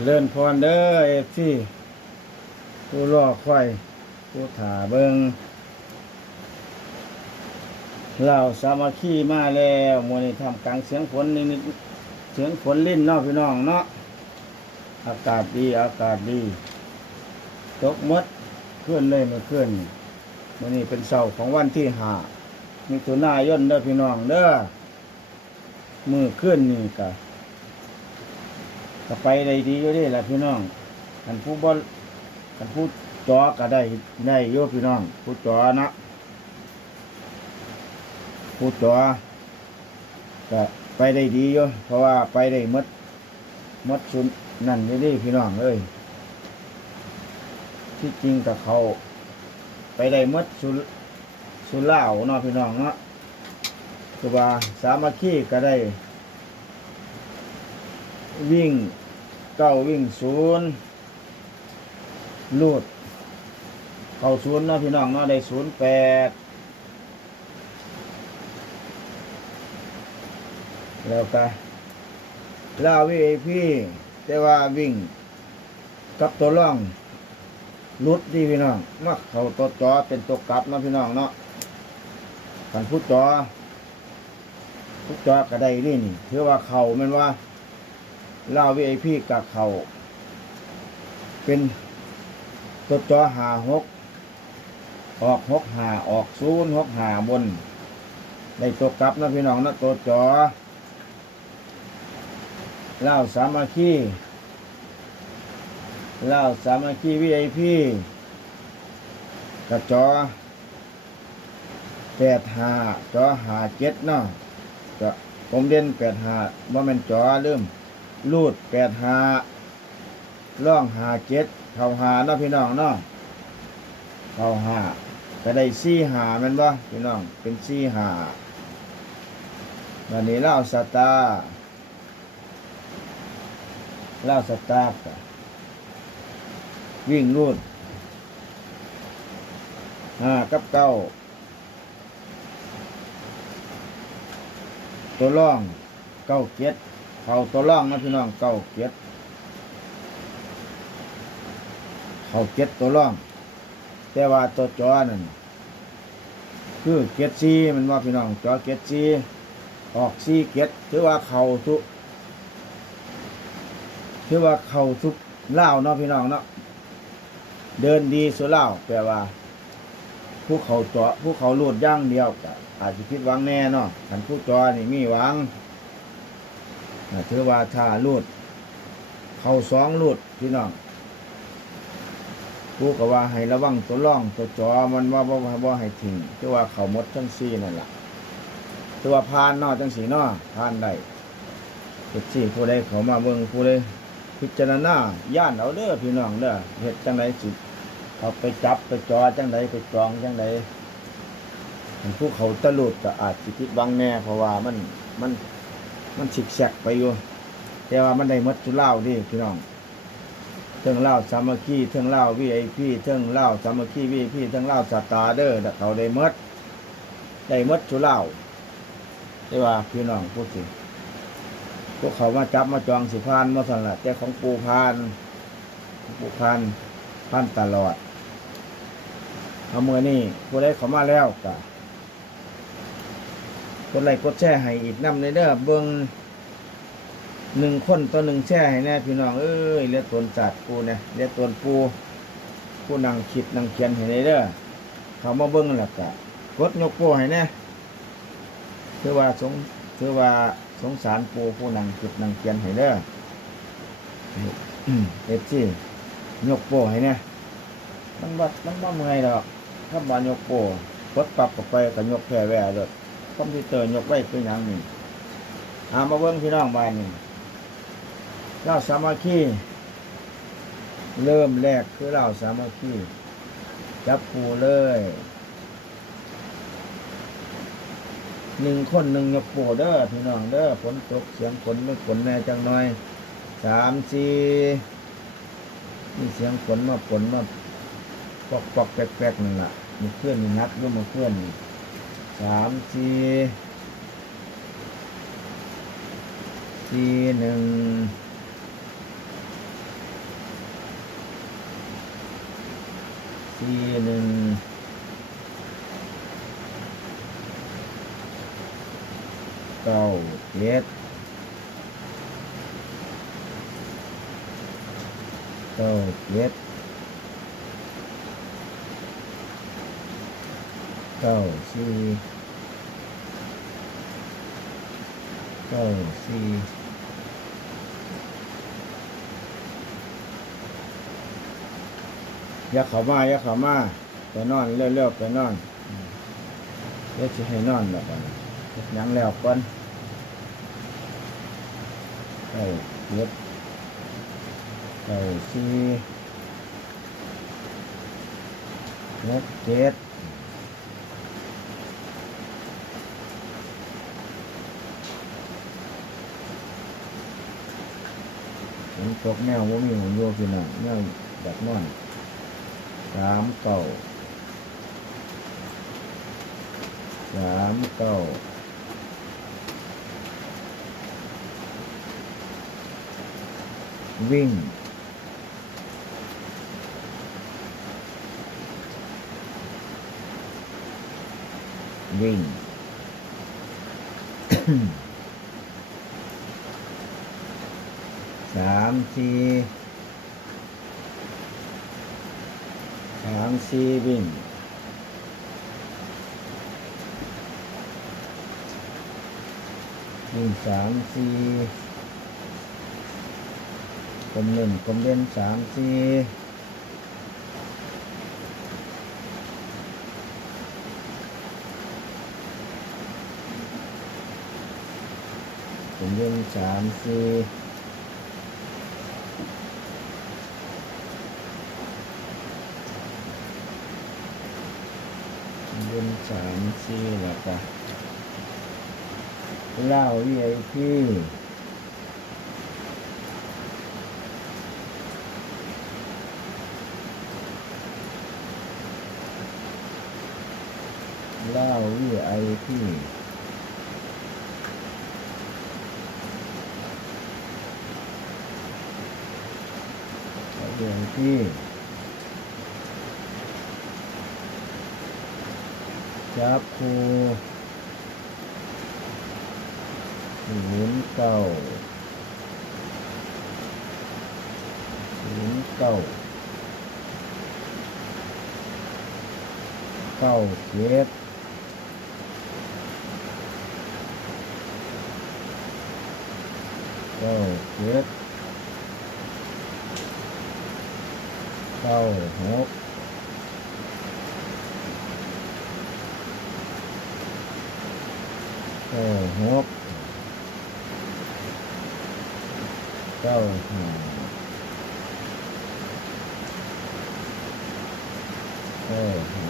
เจริญพรเด้อเอฟซีผู้รอคอยผู้ถาเบิงเราสามัคคีมาแล้วมวนี้ทำกลางเสียงฝนนิดๆเสียงฝนลิ้นเนาะพี่น้องเนาะอากาศดีอากาศดีตกมดเคลื่อนเลยมื่อเคลื่อนมื่อนี้เป็นเสาร์ของวันที่ห้ามิถุนายนเด้อพี่น้องเด้อมือเคลื่อนนี่กะ ก็ไปได้ดีอยู่ดีล่ะพี่น้องกันผู้บอลกันผู้จอก็ได้ได้อยู่พี่น้อง ผู้จอนะผู้จอก็ไปได้ดีอยู่เพราะว่าไปได้มดมดสุนนั่นอยู่ดีพี่น้องเอ้ยที่จริงกับเขาไปได้มดสุสุเหล่าวเนาะพี่น้องเนาะคือว่าสามัคคีก็ได้ วิ่งเก้าวิ่งศูนย์ลูด เข้าศูนย์เนาะพี่น้องเนาะได้ศูนย์แปดแล้วก็ลาวีไอพีแต่ว่าวิ่งกับตัวร่องลุดดีพี่น้องมาเขาตัวจอเป็นตัวกลับนะพี่น้องเนาะกันพูดจอพูดจอก็ได้นี่นี่ถือว่าเขามันว่า ลาววีไอพีกับเขาเป็นตัวจอหาหกออกหกหาออกศูนย์หกหาบนได้ตัวกลับนะพี่น้องนะตัวจอลาวสามัคคีลาวสามัคคีวีไอพีกับจอแปดหาจอหาเจ็ดเนาะจอผมเด่นแปดหาว่ามันจอเริ่ม รูดแปดหาล่องหาเจ็ดเข้าหาเนาะพี่น้องเนาะเข้าหาก็ได้ซี่หาแมันบ่พี่น้องเป็นซี่หาวันนี้เล่าสตาร์เล่าสตาร์กวิ่งรูดห้ากับเก้าตัวล่องเก้าเจ็ด เขาตัวล่องนะพี่น้องเก้าเก็ดเขาเก็ดตัวล่องแต่ว่าตัวจอนั่นคือเก็ดซีมันว่าพี่น้องจอเก็ดซีออกซีเก็ดถือว่าเขาทุกถือว่าเขาทุกเล่าเนาะพี่น้องเนาะเดินดีสุดเล่าแปลว่าผู้เขาจาะผู้เขาลูดย่างเดียวอาจจะคิดวังแน่เนาะขันผู้จอนี่มีวัง ถือว่าถ้าลูด เข้าสองลูดพี่น้องผู้ก็ว่าให้ระวังตัวร่องตัวจอมันว่าบ่บ่าให้ทิ้งคือว่าเขามดทั้งสี่นั่นแหละตัวาพานนอจังสีนอพานได้เฮ็ดสี่ผู้ใดเขามาเบิ่งผู้ใดพิจารณาย่านเอาเด้อพี่น้องเด้อเฮ็ดจังไดสิเอาไปจับไปจอจังไดไปจองจังไดผู้เขาตะลุดก็อาจสิผิดวังแน่เพราะว่ามันมัน มันฉิกแฉกไปอยู่แต่ว่ามันได้หมดจุเล่าดิพี่น้องเทิงเล่าสามัคคีเทิงเล่าวีไอพีเทิงเล่าสามัคคีวีพีเทิงเล่าสตาร์เดอร์เขาได้มดได้หมดจุเล่าแต่ว่าพี่น้องพูดสิพวกเขามาจับมาจองสิพานมาสั่นละแต่ของปูพานปูพานพานตลอดเอาเมื่อนี่ผู้ใดเขามาแล้วก็ กดไลค์กดแชร์ให้อีกนำในเด้อเบิ่งหนึ่งคนต่อหนึ่งแชร์ให้แน่พี่น้องเอ้ยเรียกตนจัดปูเนี่ยเรียกตนปูผู้นั่งคิดนั่งเขียนให้ในเด้อเขามาเบิ่งแล้วก็กดยกป้ให้แน่ถือว่าสงถือว่าสงสารปูผู้นั่งคิดนั่งเขียนให้เด้อเอฟซียกโป้ให้แน่มันบ่มันบ่เมื่อยดอกถ้าบ่ยกโป้กดปรับออกไปก็ยกแพร่แว่เลย คอมพิวเตอร์ยกไว้คืออย่างนี้อามาเบิ้งพี่น้องบ้านนี่เราสามัคคีเริ่มแรกคือเราสามัคคีจับปูเลยหนึ่งคนหนึ่งยกปูเด้อพี่น้องเด้อฝนตกเสียงฝนไม่ฝนแน่จังหน่อยสามสี่มีเสียงฝนมาฝนมาปอกปอกแปลกๆนั่นแหละมีเพื่อนมีนัดด้วยมาเพื่อนนี่ สามสี่สี่หนึ่งสี่หนึ่งเก้าเจ็ดเก้าเจ็ด เก้าสี่เก้าสี่ยาขามายาขามาไปนอนเร็วๆไปนอนเดี๋ยวจะให้นอนแบบนี้เฮ็ดหยังแล้วก่อนเก้าเจ็ดเก้าสี่หกเจ็ด นตกแนวว่ามีหัวโยกพี่น้องแนวแบบนอนสามเก้าสามเก้าวิ่งวิ่ง สี่สามสี่วิ่งวิ่งสามสี่กลมหนึ่งกลมเล่นสามสี่กลมเล่นสามสี่ เดือน สามสี่แล้วก็เหล้าวีไอพีเหล้าวีไอพีวีไอพี จับคูศูนย์เก้าศูนย์เก้าเก้าเจ็ดเก้าเจ็ดเก้าหก ก้าหกเก้าห้าเก้าห้า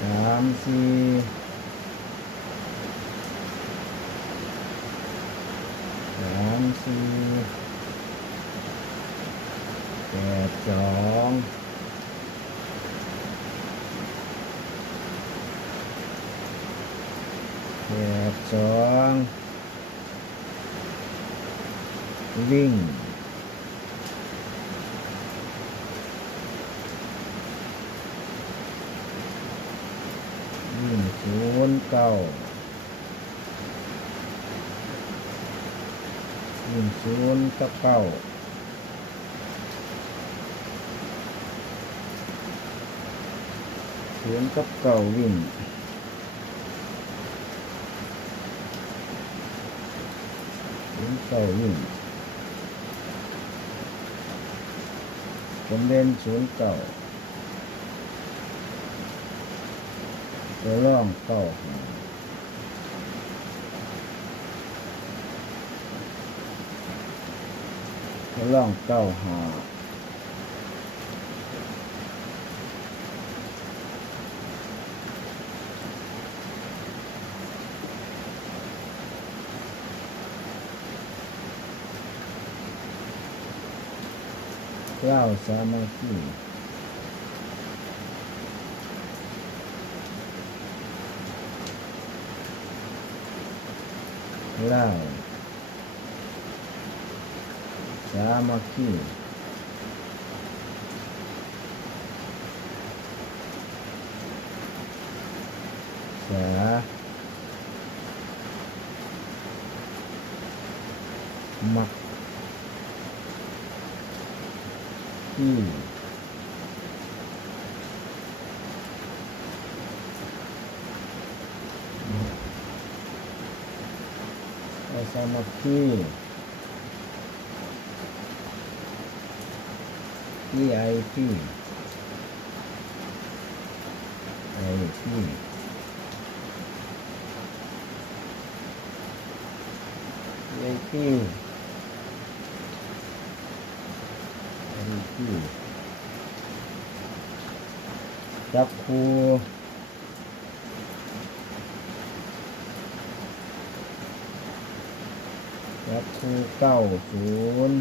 สามสี่สามสี่แปดสอง แปดสองวิ่งวิ่งศูนย์เก้าวิ่งศูนย์กับเก้าศูนย์กับเก้าวิ่งศูนย์ เก้าวิ่งผมเล่นศูนย์เก้าตัวร่องเก้าหาตัวร่องเก้าหา เก้าสามัคคีเหล้าสามัคคีสามัคคี สามัคคี VIP IP VIP IP จับครูจับ ครูเก้าศูนย์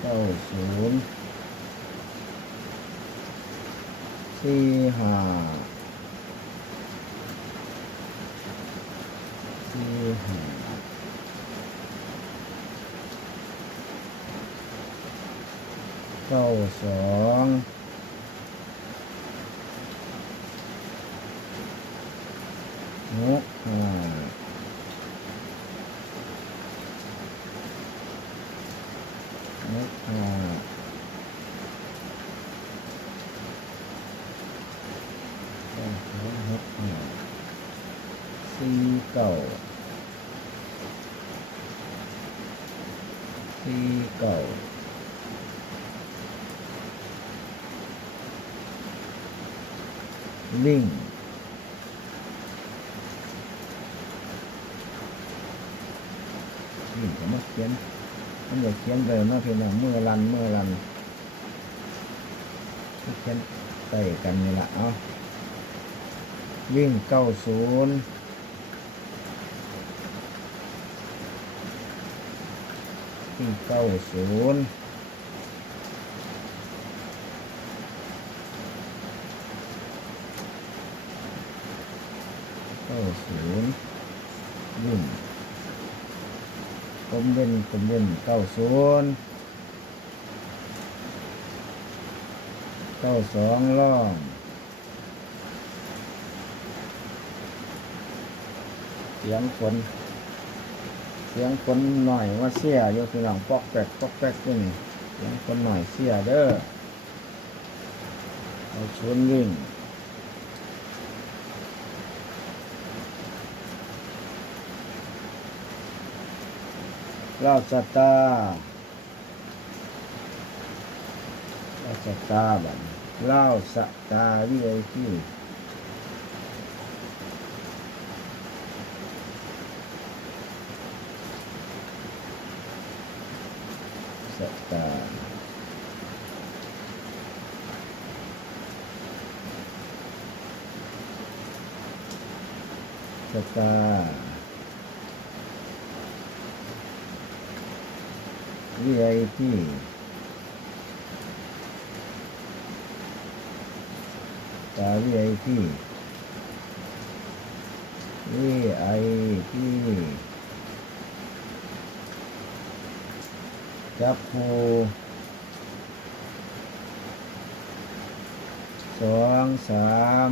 เก้าศูนย์สี่ห้าสี่ห้าเก้าสองหกห้า นกอ่า เก้าสองหกห้าสี่เก้าสี่เก้าลิงลิงก็มาเขี วิ่งเก้าศูนย์วิ่งเก้าศูนย์เก้าศูนย์วิ่งผมเล่นผมเล่นเก้าศูนย์เก้าสองล่อง เสียงฝนเสียงฝนหน่อยว่าเสียยู่ที่หลังปอกแปกปอกแปกนี่เสียงฝนหน่อยเสียเด้อเอาชวนวิ่งราชตาราชตาบันเล่าสตาวิไอพีสตา สตา VIP ตา VIP VIP จับผูสองสาม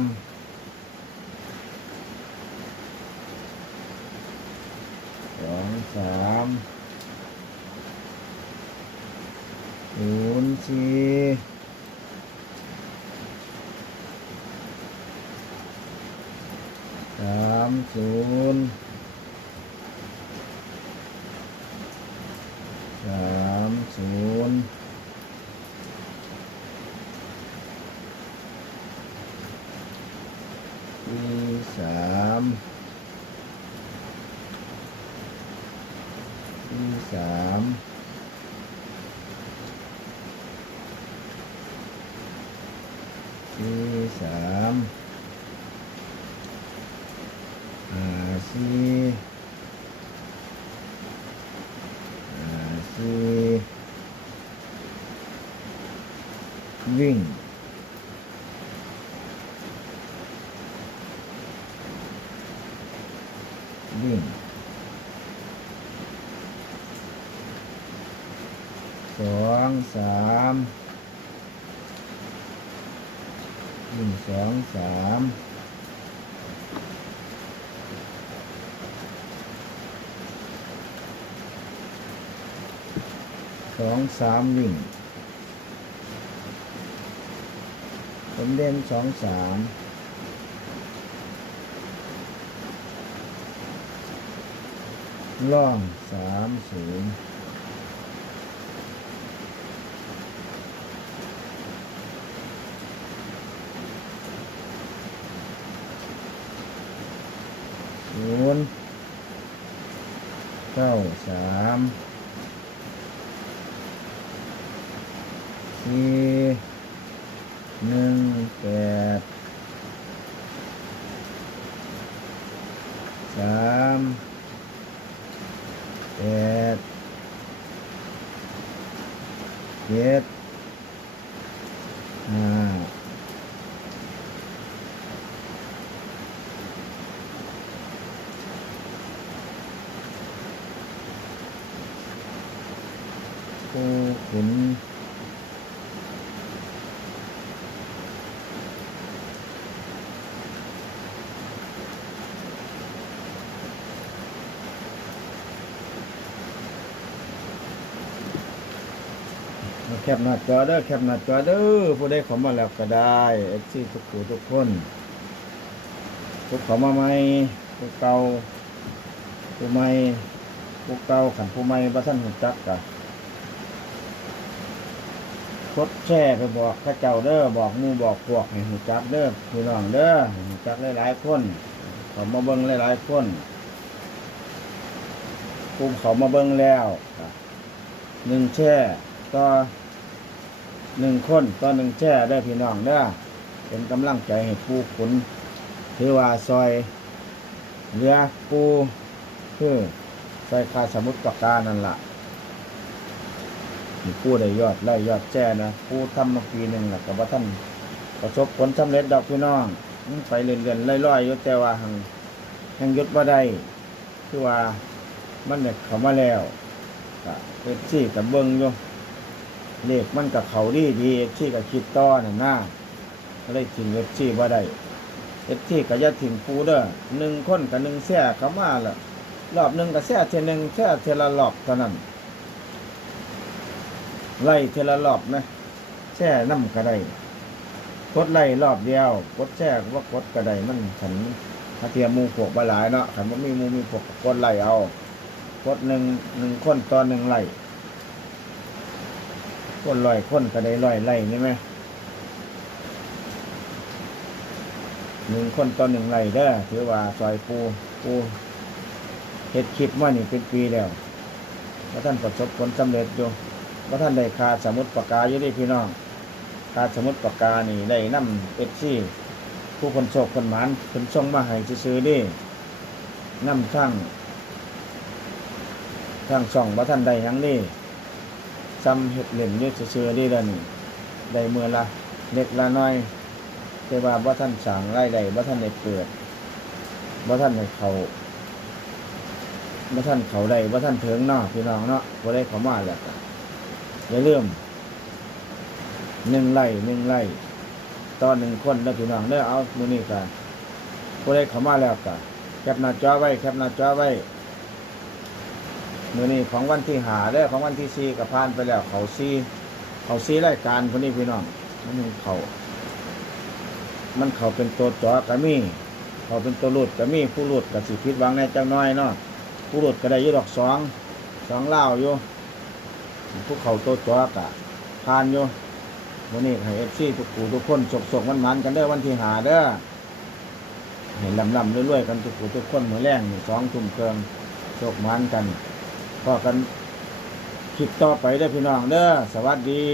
องสามศูนย์สี่สามศูนย์สามศูนย์สี่สามสี่สามสี่สาม ห้าสี่ห้าสี่วิ่งววิ่งสองสามวิ่งสองสาม สองสามวิ่งผมเล่นสองสามล่องสามศูนย์ศูนย์เก้าสามสี่หนึ่งแปด สามแปดเจ็ดห้าผู้ขุน แคปหน้าจอเด้อแคปหน้าจอเด้อผู้ใดเข้ามาแล้วก็ได้เอฟซีทุกผู้ทุกคนทุกเข้ามาใหม่ผู้เก่าผู้ใหม่ผู้เก่าขันผู้ใหม่บ่ท่านรู้จักกะกดแชร์ไปบอกข้าเจ้าเด้อบอกมูบอกพวกให้รู้จักเด้อพี่น้องเด้อห้รู้จักหลายๆคนเขามาเบิ่งหลายๆคนผู้เขามาเบิ่งแล้วหนึ่งแช่ต่อ หนึ่งคนต่อหนึ่งแช่ได้พี่น้องเด้อเป็นกำลังใจให้ผู้ขุนถือว่าซอยเรือปูคือซอยคาสมุทรปราการนั่นละ่ะมีผู้ได้ยอดไล่ยอดแจ้นะผู้ทำมาปีหนึ่งแหละกับว่าท่านประสบผลสำเร็จดอกพี่น้องไปเรื่อยๆไล่ๆอยแต่ว่าหังหังยุดบ่ได้คือว่ามันเนี่ยเขามาแล้วเป็นสี่กับเบิ้งอยู่ เลขมันกับเขาดีดีเอฟซีกับคิดต่อน่ะนะก็เลยทิ้งเอฟซีบ่ได้เอฟซีกับยาทิ้งปูเด้อหนึ่งคนกับหนึ่งแส่เขามาละรอบหนึ่งกับแส่เทหนึ่งแส่เทละรอบเท่านั้นไล่เทละรอบไหมแส่น้ำก็ได้กดไล่รอบเดียวกดแส่ว่ากดก็ได้มันขันถ้าเทียมมูพวกบาหลายเนาะขันว่ามีมูมีพวกก็กดไล่เอากดหนึ่งหนึ่งคนตอนหนึ่งไล่ คนลอยคนก็ได้ลอยไล่นี่ไหมหนึ่งคนต่อหนึ่งไล่เด้อถือว่าซอยปูปูเฮ็ดคลิปมานี่เป็นปีแล้วว่าท่านประสบผลสำเร็จอยู่ว่าท่านได้คาสมุดปากกาอยู่ดีพี่น้องคาสมุดปากกานี่ได้นำเป็ดซี่ผู้คนโชคคนหมานคนส่งมาให้ซื้อๆเดินำช่างช่างช่องว่าท่านได้ยังนี่ ซ้ำเห็ดเหล่นยืดเชื่อๆนี่ละนี่ได้เมื่อละเล็กละน้อยแต่ว่าบ่ท่านสั่งไล่ใดบ่ท่านได้เกิดบ่ท่านได้เขาบ่ท่านเขาใดบ่ท่านเถิงเนาะพี่น้องเนาะบ่ได้เขามาแล้วอย่าลืมหนึ่งไล่หนึ่งไล่ต่อหนึ่งคนแล้วพี่น้องเด้อเอามือนี้กันบ่ได้เขามาแล้วก็แคปหน้าจอไว้แคปหน้าจอไว้ มือนี้ของวันที่หาได้อของวันที่สี่กับพานไปแล้ว เขาซีเขาซีรายการคนนี้พี่น้องมันเขา มันเขาเป็นตัวจอกระมี่ เขาเป็นตัวหลุดกระมี่ผู้หลุดกับสิพิษวางในจังน้อยเนาะผู้หลุดก็ได้ยุดอกสองสองเล่าอยู่ผู้เขาตัวจอกะพานอยู่วันนี้ให้เอฟซีทุกผู้ทุกคนสกสกมันมันกันเด้วันที่หาเด้อให้ลำลำๆรวยๆกันทุกผู้ทุกคนเหมือนแรงสองทุ่มเกิงโชคมันกัน พอกันคลิปต่อไปได้พี่น้องเด้อสวัสดี